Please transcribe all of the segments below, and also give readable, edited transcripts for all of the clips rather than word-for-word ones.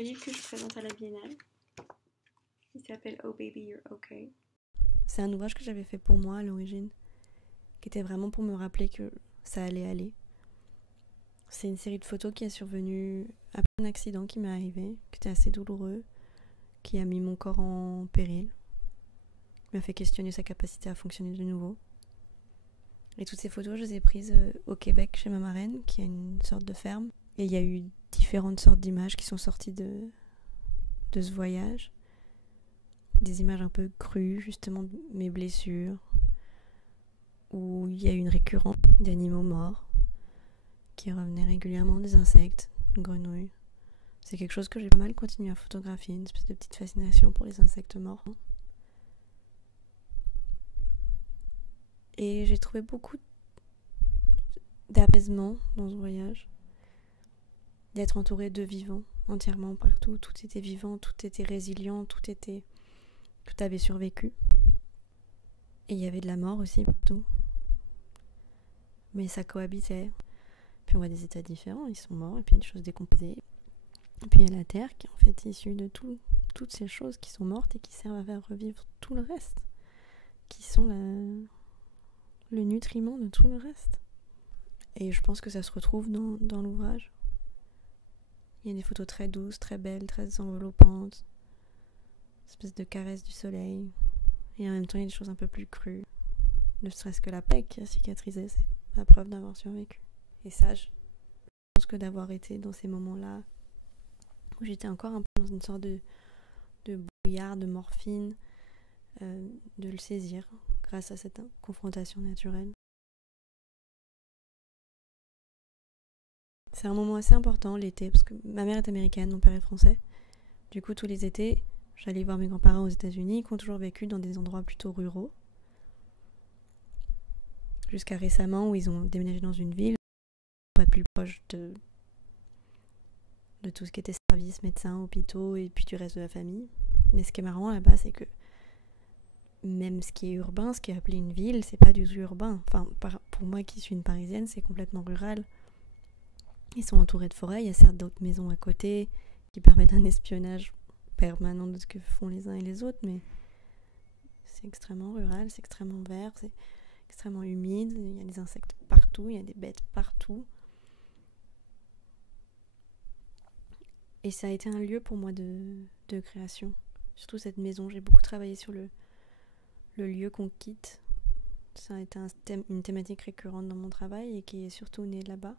le livre que je présente à la Biennale. Il s'appelle Oh Baby You're Okay. C'est un ouvrage que j'avais fait pour moi à l'origine, qui était vraiment pour me rappeler que ça allait aller. C'est une série de photos qui est survenue après un accident qui m'est arrivé, qui était assez douloureux, qui a mis mon corps en péril, qui m'a fait questionner sa capacité à fonctionner de nouveau. Et toutes ces photos, je les ai prises au Québec chez ma marraine, qui a une sorte de ferme. Et il y a eu différentes sortes d'images qui sont sorties de ce voyage. Des images un peu crues, justement, de mes blessures, où il y a eu une récurrence d'animaux morts qui revenaient régulièrement, des insectes, une grenouille. C'est quelque chose que j'ai pas mal continué à photographier, une espèce de petite fascination pour les insectes morts. Et j'ai trouvé beaucoup d'apaisement dans ce voyage, d'être entourée de vivants entièrement partout. Tout était vivant, tout était résilient, tout avait survécu. Et il y avait de la mort aussi partout. Mais ça cohabitait. Puis on voit des états différents, ils sont morts, et puis il y a des choses décomposées. Et puis il y a la terre qui est en fait issue de toutes ces choses qui sont mortes et qui servent à faire revivre tout le reste, qui sont le nutriment de tout le reste. Et je pense que ça se retrouve dans l'ouvrage. Il y a des photos très douces, très belles, très enveloppantes, une espèce de caresse du soleil. Et en même temps, il y a des choses un peu plus crues. Ne serait-ce que la plaie qui a cicatrisé, c'est la preuve d'avoir survécu. Et ça, je pense que d'avoir été dans ces moments-là, où j'étais encore un peu dans une sorte de brouillard, de morphine, de le saisir grâce à cette confrontation naturelle. C'est un moment assez important l'été, parce que ma mère est américaine, mon père est français. Du coup, tous les étés, j'allais voir mes grands-parents aux États-Unis, qui ont toujours vécu dans des endroits plutôt ruraux. Jusqu'à récemment, où ils ont déménagé dans une ville, pour être plus proche de tout ce qui était services, médecins, hôpitaux, et puis du reste de la famille. Mais ce qui est marrant là-bas, c'est que même ce qui est urbain, ce qui est appelé une ville, c'est pas du tout urbain. Enfin, pour moi qui suis une Parisienne, c'est complètement rural. Ils sont entourés de forêts, il y a certes d'autres maisons à côté qui permettent un espionnage permanent de ce que font les uns et les autres, mais c'est extrêmement rural, c'est extrêmement vert, c'est extrêmement humide, il y a des insectes partout, il y a des bêtes partout. Et ça a été un lieu pour moi de création. Surtout cette maison, j'ai beaucoup travaillé sur le lieu qu'on quitte. Ça a été une thématique récurrente dans mon travail et qui est surtout née là-bas.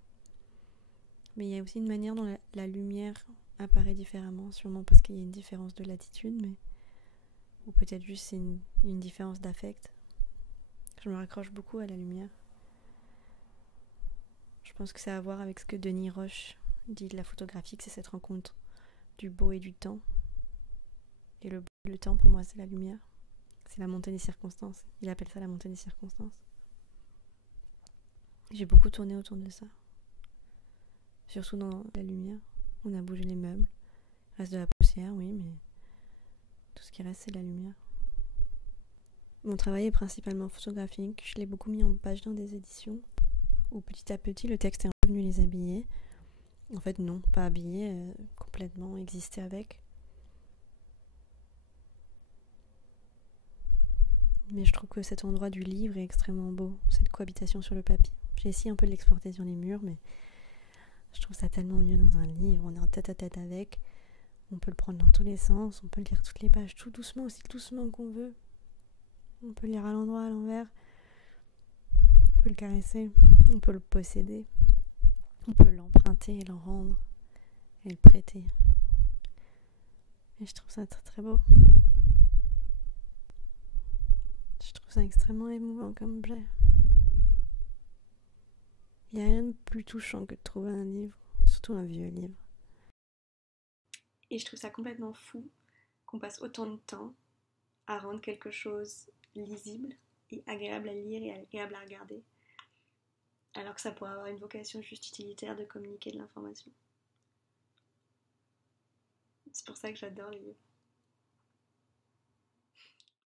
Mais il y a aussi une manière dont la lumière apparaît différemment, sûrement parce qu'il y a une différence de latitude, mais ou peut-être juste c'est une différence d'affect. Je me raccroche beaucoup à la lumière. Je pense que ça a à voir avec ce que Denis Roche dit de la photographie, que c'est cette rencontre du beau et du temps. Et le temps, pour moi, c'est la lumière. C'est la montée des circonstances. Il appelle ça la montée des circonstances. J'ai beaucoup tourné autour de ça. Surtout dans la lumière. On a bougé les meubles. Il reste de la poussière, oui, mais tout ce qui reste, c'est la lumière. Mon travail est principalement photographique. Je l'ai beaucoup mis en page dans des éditions où petit à petit, le texte est revenu les habiller. En fait, non, pas habiller, complètement exister avec. Mais je trouve que cet endroit du livre est extrêmement beau, cette cohabitation sur le papier. J'ai essayé un peu de l'exporter sur les murs, mais je trouve ça tellement mieux dans un livre. On est en tête à tête avec, on peut le prendre dans tous les sens, on peut lire toutes les pages tout doucement, aussi doucement qu'on veut. On peut lire à l'endroit, à l'envers, on peut le caresser, on peut le posséder, on peut l'emprunter et l'en rendre et le prêter. Et je trouve ça très très beau. Je trouve ça extrêmement émouvant comme objet. Il n'y a rien de plus touchant que de trouver un livre, surtout un vieux livre. Et je trouve ça complètement fou qu'on passe autant de temps à rendre quelque chose lisible et agréable à lire et agréable à regarder, alors que ça pourrait avoir une vocation juste utilitaire de communiquer de l'information. C'est pour ça que j'adore les livres.